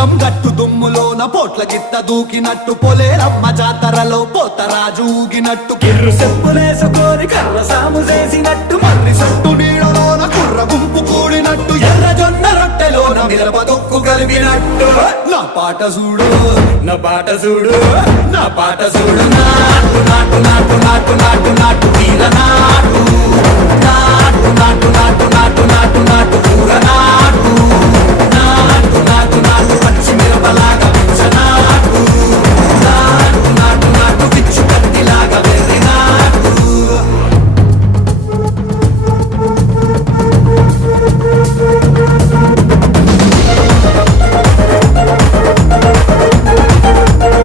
పొలం గట్టు దుమ్ములోన పోట్ల గిత్త దూకినట్టు పొలేరమ్మ జాతరలో పోతరాజు ఊగినట్టు కిర్రు సెప్పులేసుకొని కర్ర సాము చేసినట్టు మర్రి సట్టు నీడలోన కుర్ర గుంపు కూడినట్టు ఎర్ర జొన్న రొట్టెలోన మిరప దొక్కు కలిపినట్టు నా పాట చూడు నా పాట చూడు నా పాట చూడు నాటు నాటు నాటు నాటు నాటు నాటు తీర నాటు